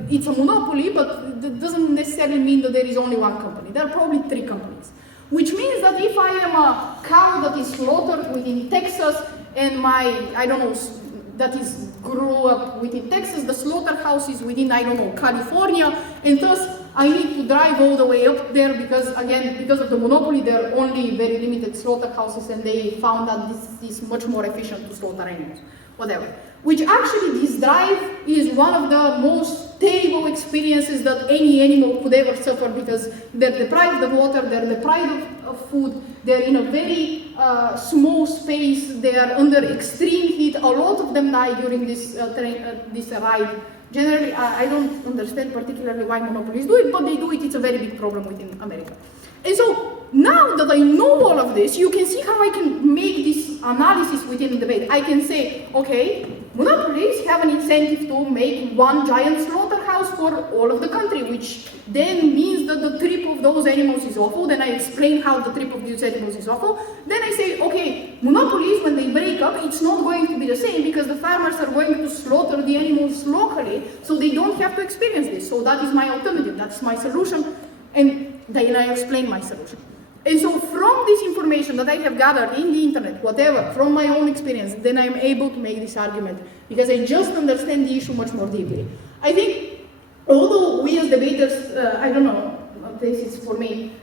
It's a monopoly, but that doesn't necessarily mean that there is only one company. There are probably 3 companies. Which means that if I am a cow that is slaughtered within Texas and that is grew up within Texas, the slaughterhouse is within, California, and thus I need to drive all the way up there because, again, because of the monopoly, there are only very limited slaughterhouses, and they found that this is much more efficient to slaughter animals, whatever. Which actually, this drive is one of the most terrible experiences that any animal could ever suffer, because they're deprived of water, they're deprived of food, they're in a very small space, they are under extreme heat. A lot of them die during this ride. Generally, I don't understand particularly why monopolies do it, but they do it. It's a very big problem within America. And so, now that I know all of this, you can see how I can make this analysis within the debate. I can say, okay, monopolies have an incentive to make one giant slaughterhouse for all of the country, which then means that the trip of those animals is awful. Then I explain how the trip of these animals is awful. Then I say, okay, monopolies, when they break up, it's not going to be the same because the farmers are going to slaughter the animals locally, so they don't have to experience this. So that is my alternative, that's my solution. And then I explain my solution. And so from this information that I have gathered in the internet, whatever, from my own experience, then I'm able to make this argument because I just understand the issue much more deeply. I think, although we as debaters, this is for me,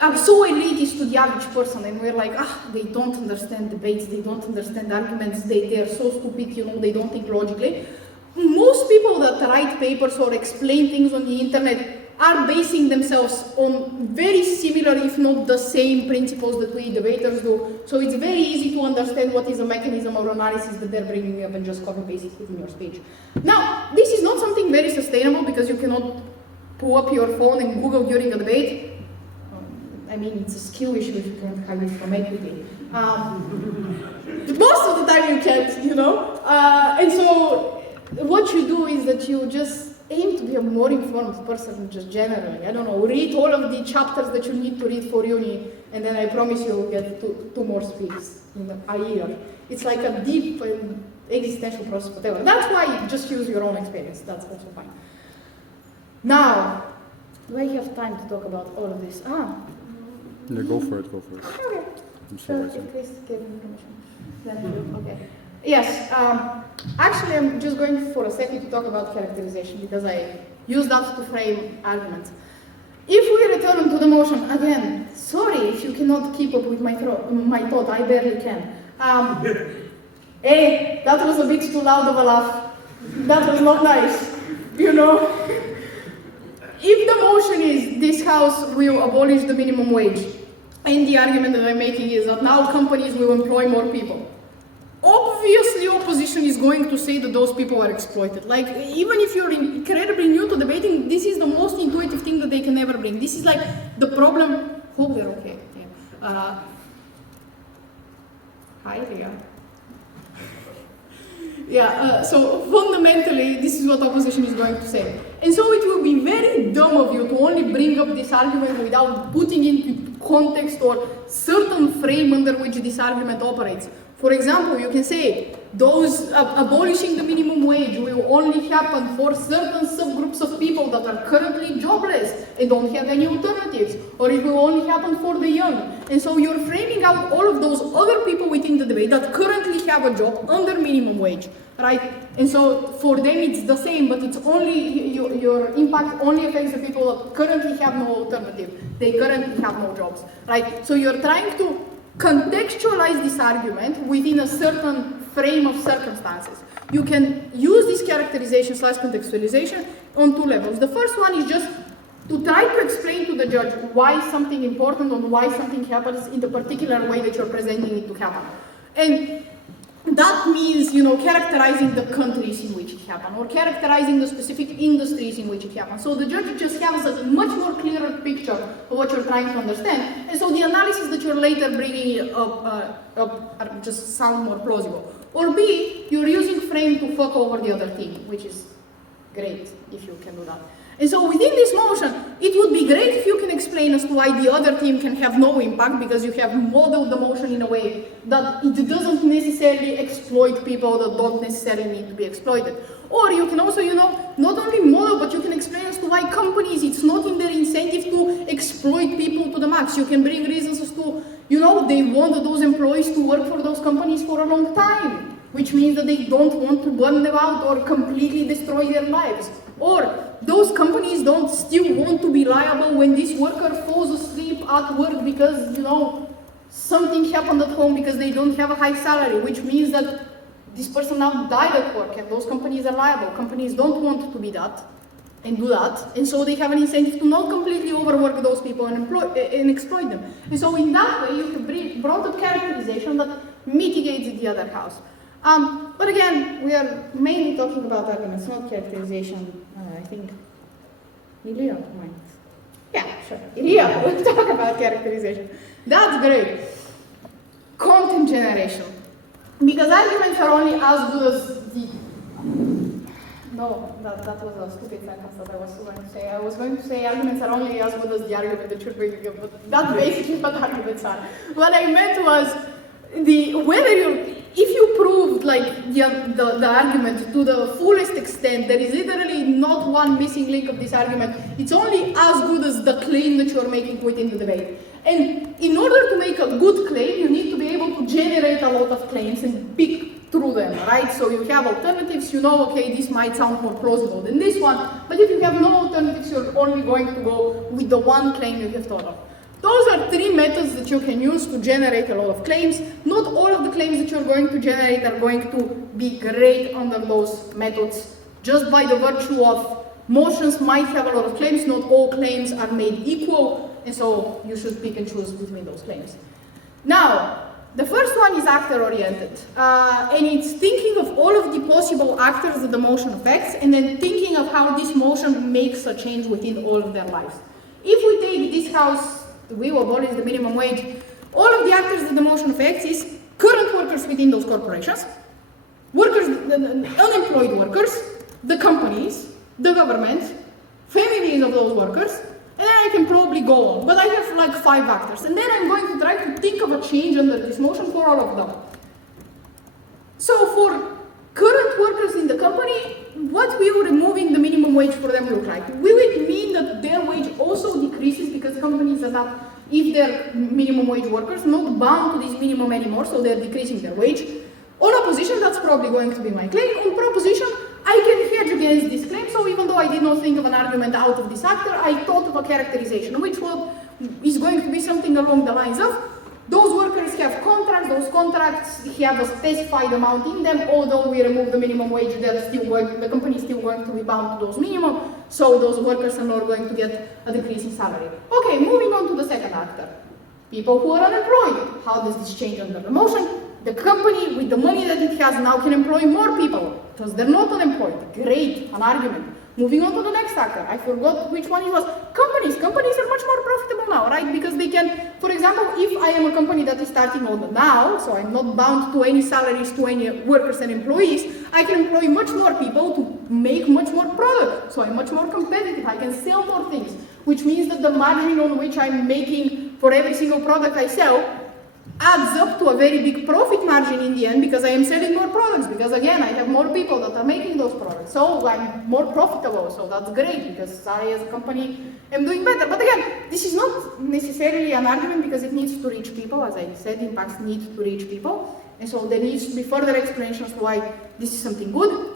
are so elitist to the average person, and we're like, they don't understand debates, they don't understand arguments, they are so stupid, they don't think logically. Most people that write papers or explain things on the internet are basing themselves on very similar, if not the same, principles that we debaters do. So it's very easy to understand what is a mechanism or analysis that they're bringing up and just copy-paste it within your speech. Now, this is not something very sustainable because you cannot pull up your phone and Google during a debate. It's a skill issue if you can't hide it from equity. Most of the time you can't, And so what you do is that you just aim to be a more informed person just generally. I don't know, read all of the chapters that you need to read for uni, and then I promise you'll get two more speaks in a year. It's like a deep and existential process, whatever. That's why just use your own experience. That's also fine. Now, do I have time to talk about all of this? Yeah, go for it. Okay. I'm sorry. Please give me permission. Okay. Yes, actually I'm just going for a second to talk about characterization because I use that to frame arguments. If we return to the motion, again, sorry if you cannot keep up with my thought, I barely can. Hey, that was a bit too loud of a laugh. That was not nice, you know? If the motion is this house will abolish the minimum wage, and the argument that I'm making is that now companies will employ more people, obviously opposition is going to say that those people are exploited. Like, even if you're incredibly new to debating, this is the most intuitive thing that they can ever bring. This is like the problem. Hope they're okay. Yeah. Hi, Leah. Yeah, so fundamentally, this is what opposition is going to say. And so it will be very dumb of you to only bring up this argument without putting into context or certain frame under which this argument operates. For example, you can say those abolishing the minimum wage will only happen for certain subgroups of people that are currently jobless and don't have any alternatives, or it will only happen for the young. And so you're framing out all of those other people within the debate that currently have a job under minimum wage, right? And so for them it's the same, but it's only, your impact only affects the people that currently have no alternative. They currently have no jobs, right? So you're trying to contextualize this argument within a certain frame of circumstances. You can use this characterization / contextualization on two levels. The first one is just to try to explain to the judge why something important or why something happens in the particular way that you're presenting it to happen. And that means, you know, characterizing the countries in which it happened, or characterizing the specific industries in which it happened. So the judge just has a much more clearer picture of what you're trying to understand. And so the analysis that you're later bringing up just sound more plausible. Or B, you're using frame to fuck over the other team, which is great if you can do that. And so within this motion, it would be great if you can explain as to why the other team can have no impact, because you have modeled the motion in a way that it doesn't necessarily exploit people that don't necessarily need to be exploited. Or you can also, you know, not only model, but you can explain as to why companies, it's not in their incentive to exploit people to the max. You can bring reasons as to, you know, they want those employees to work for those companies for a long time, which means that they don't want to burn them out or completely destroy their lives. Or those companies don't still want to be liable when this worker falls asleep at work because, you know, something happened at home because they don't have a high salary, which means that this person now died at work and those companies are liable. Companies don't want to be that and do that, and so they have an incentive to not completely overwork those people and exploit them. And so in that way, you have brought up characterization that mitigates the other house. But again, we are mainly talking about arguments, not characterization. I think Ilya might. Yeah, sure. Ilya will talk about characterization. That's great. Content generation. Because arguments are only as good as the... No, that was a stupid sentence that I was going to say. I was going to say arguments are only as good as the argument that you're bringing up, but that's basically what arguments are. What I meant was if you proved like the argument to the fullest extent, there is literally not one missing link of this argument. It's only as good as the claim that you're making within the debate. And in order to make a good claim, you need to be able to generate a lot of claims and pick through them, right? So you have alternatives, you know, okay, this might sound more plausible than this one, but if you have no alternatives, you're only going to go with the one claim you have thought of. Those are three methods that you can use to generate a lot of claims. Not all of the claims that you're going to generate are going to be great under those methods. Just by the virtue of motions might have a lot of claims, not all claims are made equal, and so you should pick and choose between those claims. Now, the first one is actor-oriented, and it's thinking of all of the possible actors that the motion affects, and then thinking of how this motion makes a change within all of their lives. If we take this house, we will abolish the minimum wage, all of the actors that the motion affects is current workers within those corporations, workers, unemployed workers, the companies, the government, families of those workers, and then I can probably go on. But I have like 5 actors, and then I'm going to try to think of a change under this motion for all of them. So for current workers in the company, what will removing the minimum wage for them look like? Will it mean that their wage also decreases because companies are not, if they're minimum wage workers, not bound to this minimum anymore, so they're decreasing their wage? On opposition, that's probably going to be my claim. On proposition, I can hedge against this claim, so even though I did not think of an argument out of this actor, I thought of a characterization, which is going to be something along the lines of, those workers have contracts, those contracts have a specified amount in them, although we remove the minimum wage, the company is still going to be bound to those minimum, so those workers are not going to get a decrease in salary. Okay, moving on to the second actor. People who are unemployed. How does this change under the motion? The company, with the money that it has now, can employ more people, because they're not unemployed. Great, an argument. Moving on to the next actor. I forgot which one it was. Companies. Companies are much more profitable now, right? Because they can, for example, if I am a company that is starting on now, so I'm not bound to any salaries to any workers and employees, I can employ much more people to make much more product. So I'm much more competitive. I can sell more things, which means that the margin on which I'm making for every single product I sell adds up to a very big profit margin in the end, because I am selling more products, because again, I have more people that are making those products. So I'm more profitable, so that's great, because I as a company am doing better. But again, this is not necessarily an argument, because it needs to reach people. As I said, impacts need to reach people. And so there needs to be further explanations why this is something good.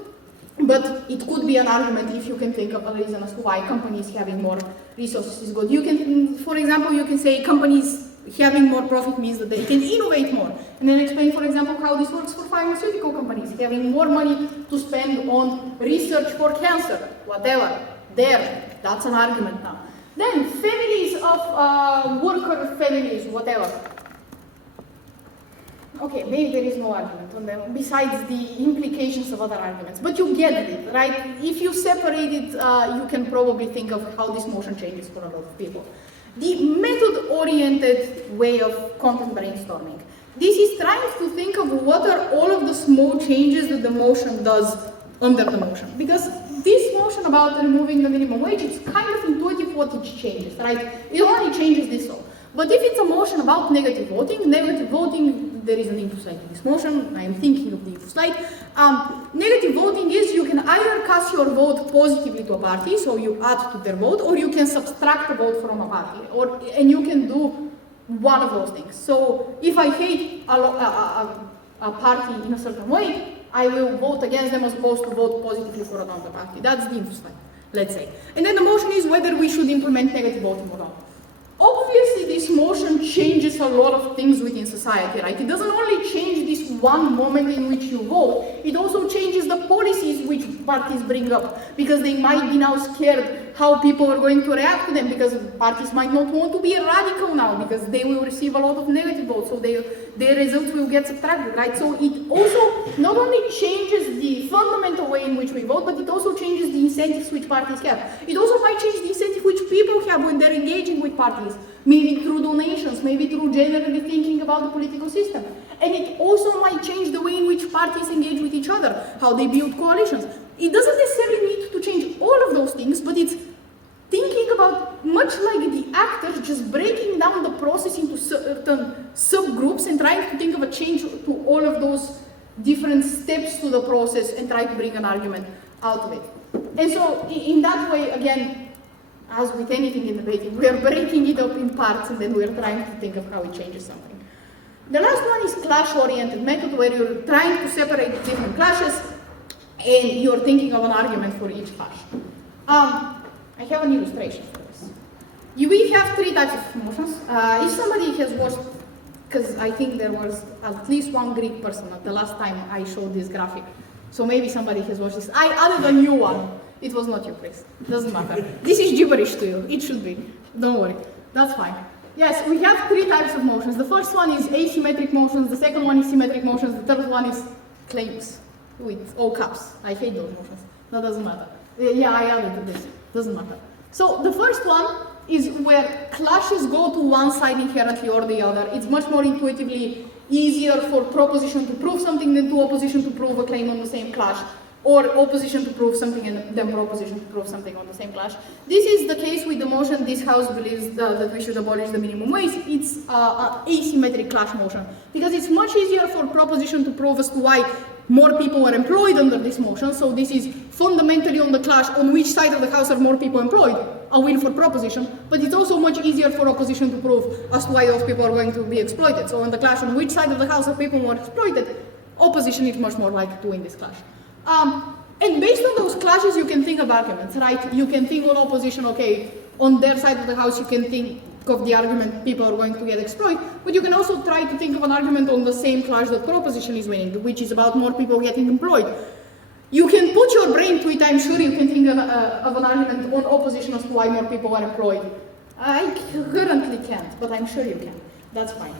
But it could be an argument if you can think of a reason as to why companies having more resources is good. You can, for example, you can say companies having more profit means that they can innovate more. And then explain, for example, how this works for pharmaceutical companies, having more money to spend on research for cancer, whatever. There, that's an argument now. Then, families of worker families, whatever. Okay, maybe there is no argument on them, besides the implications of other arguments. But you get it, right? If you separate it, you can probably think of how this motion changes for a lot of people. The method-oriented way of content brainstorming. This is trying to think of what are all of the small changes that the motion does under the motion. Because this motion about removing the minimum wage, it's kind of intuitive what it changes, right? It only changes this all. But if it's a motion about negative voting, there is an info slide in this motion. I am thinking of the info slide. Negative voting is you can either cast your vote positively to a party, so you add to their vote, or you can subtract a vote from a party, and you can do one of those things. So if I hate a party in a certain way, I will vote against them as opposed to vote positively for another party. That's the info slide, let's say. And then the motion is whether we should implement negative voting or not. Obviously, this motion changes a lot of things within society, right? It doesn't only change this one moment in which you vote, it also changes the policies which parties bring up, because they might be now scared how people are going to react to them, because parties might not want to be radical now, because they will receive a lot of negative votes, so their results will get subtracted, right? So it also not only changes the fundamental way in which we vote, but it also changes the incentives which parties have. It also might change the incentive which people have when they're engaging with parties, maybe through donations, maybe through generally thinking about the political system. And it also might change the way in which parties engage with each other, how they build coalitions. It doesn't necessarily need to change all of those things, but it's thinking about, much like the actors, just breaking down the process into certain subgroups and trying to think of a change to all of those different steps to the process and try to bring an argument out of it. And so in that way, again, as with anything in debating, we are breaking it up in parts and then we are trying to think of how it changes something. The last one is clash-oriented method, where you're trying to separate different clashes and you're thinking of an argument for each clash. I have an illustration for this. We have 3 types of motions. If somebody has watched, because I think there was at least one Greek person at the last time I showed this graphic, so maybe somebody has watched this. I added a new one. It was not you, Chris. Doesn't matter. This is gibberish to you. It should be. Don't worry. That's fine. Yes, we have 3 types of motions. The first one is asymmetric motions. The second one is symmetric motions. The third one is claims with all caps. I hate those motions. That doesn't matter. Yeah, I added to this. Doesn't matter. So the first one is where clashes go to one side inherently or the other. It's much more intuitively easier for proposition to prove something than to opposition to prove a claim on the same clash. or opposition to prove something and then proposition to prove something on the same clash. This is the case with the motion this house believes that we should abolish the minimum wage. It's an asymmetric clash motion because it's much easier for proposition to prove as to why more people are employed under this motion. So this is fundamentally on the clash on which side of the house are more people employed, a win for proposition, but it's also much easier for opposition to prove as to why those people are going to be exploited. So on the clash on which side of the house are people more exploited, opposition is much more likely to win this clash. And based on those clashes, you can think of arguments, right? You can think on opposition, okay, on their side of the house, you can think of the argument people are going to get exploited, but you can also try to think of an argument on the same clash that proposition is winning, which is about more people getting employed. You can put your brain to it, I'm sure you can think of an argument on opposition as to why more people are employed. I currently can't, but I'm sure you can. That's fine.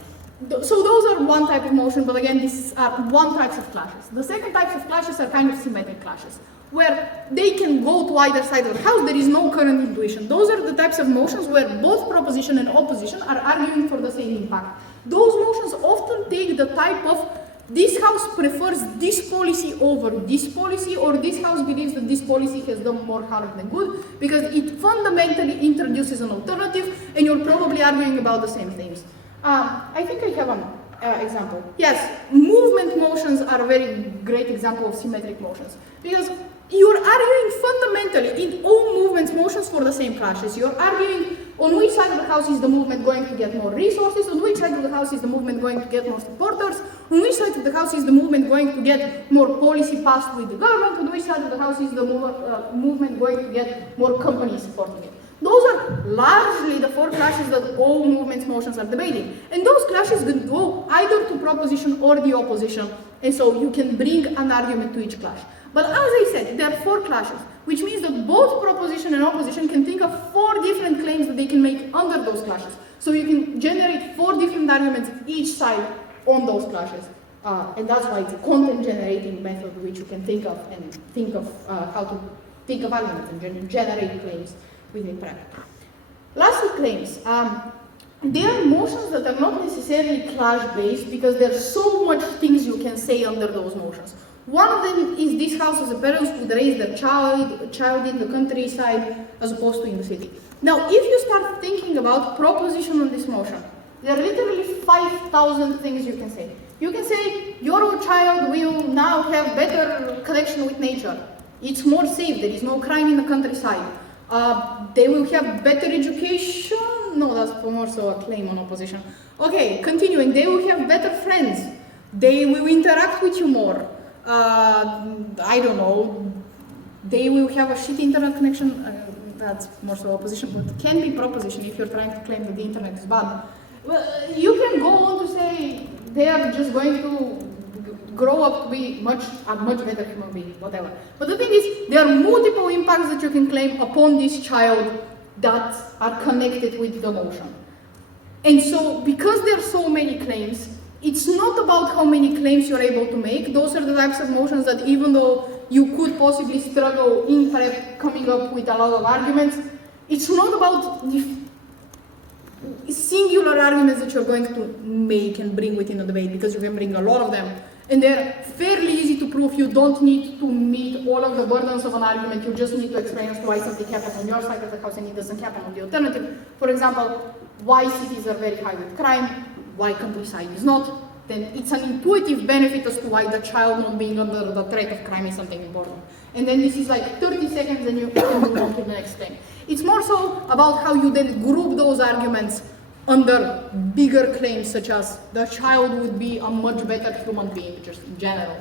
So those are one type of motion, but again, these are one types of clashes. The second types of clashes are kind of symmetric clashes, where they can go to either side of the house, there is no current intuition. Those are the types of motions where both proposition and opposition are arguing for the same impact. Those motions often take the type of this house prefers this policy over this policy, or this house believes that this policy has done more harm than good, because it fundamentally introduces an alternative, and you're probably arguing about the same things. I think I have an example. Yes, movement motions are a very great example of symmetric motions, because you're arguing fundamentally in all movements motions for the same clashes. You're arguing on which side of the house is the movement going to get more resources, on which side of the house is the movement going to get more supporters, on which side of the house is the movement going to get more policy passed with the government, on which side of the house is the movement going to get more companies supporting it. Those are largely the four clashes that all movements motions are debating. And those clashes can go either to proposition or the opposition, and so you can bring an argument to each clash. But as I said, there are four clashes, which means that both proposition and opposition can think of four different claims that they can make under those clashes. So you can generate four different arguments each side on those clashes. And that's why it's a content generating method which you can think of and think of how to think of arguments and generate claims within prep. Lastly, claims. They are motions that are not necessarily clash-based because there's so much things you can say under those motions. One of them is this house as a parents would raise their child in the countryside as opposed to in the city. Now, if you start thinking about proposition on this motion, there are literally 5,000 things you can say. You can say your child will now have better connection with nature. It's more safe, there is no crime in the countryside. They will have better education. No, that's more so a claim on opposition. Okay, continuing. They will have better friends. They will interact with you more. I don't know. They will have a shitty internet connection. That's more so opposition, but it can be proposition if you're trying to claim that the internet is bad. Well, you can go on to say they are just going to grow up to be a much better human being, whatever. But the thing is, there are multiple impacts that you can claim upon this child that are connected with the motion. And so, because there are so many claims, it's not about how many claims you're able to make. Those are the types of motions that even though you could possibly struggle in prep coming up with a lot of arguments, it's not about the singular arguments that you're going to make and bring within the debate, because you can bring a lot of them. And they're fairly easy to prove. You don't need to meet all of the burdens of an argument. You just need to explain as to why something happens on your side of the house and it doesn't happen on the alternative. For example, why cities are very high with crime, why countryside is not. Then it's an intuitive benefit as to why the child not being under the threat of crime is something important. And then this is like 30 seconds and you can move on to the next thing. It's more so about how you then group those arguments under bigger claims such as the child would be a much better human being, just in general.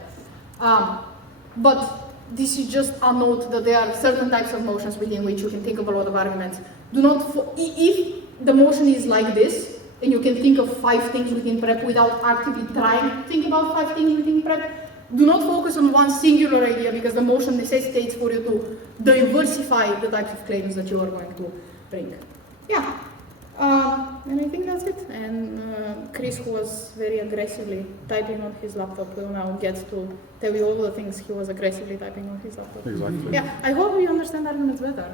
But this is just a note that there are certain types of motions within which you can think of a lot of arguments. Do not, if the motion is like this, and you can think of 5 things within prep without actively trying to think about 5 things within prep, do not focus on one singular idea, because the motion necessitates for you to diversify the types of claims that you are going to bring. Yeah. And I think that's it. And Chris, who was very aggressively typing on his laptop, will now get to tell you all the things he was aggressively typing on his laptop. Exactly. Yeah, I hope you understand arguments better.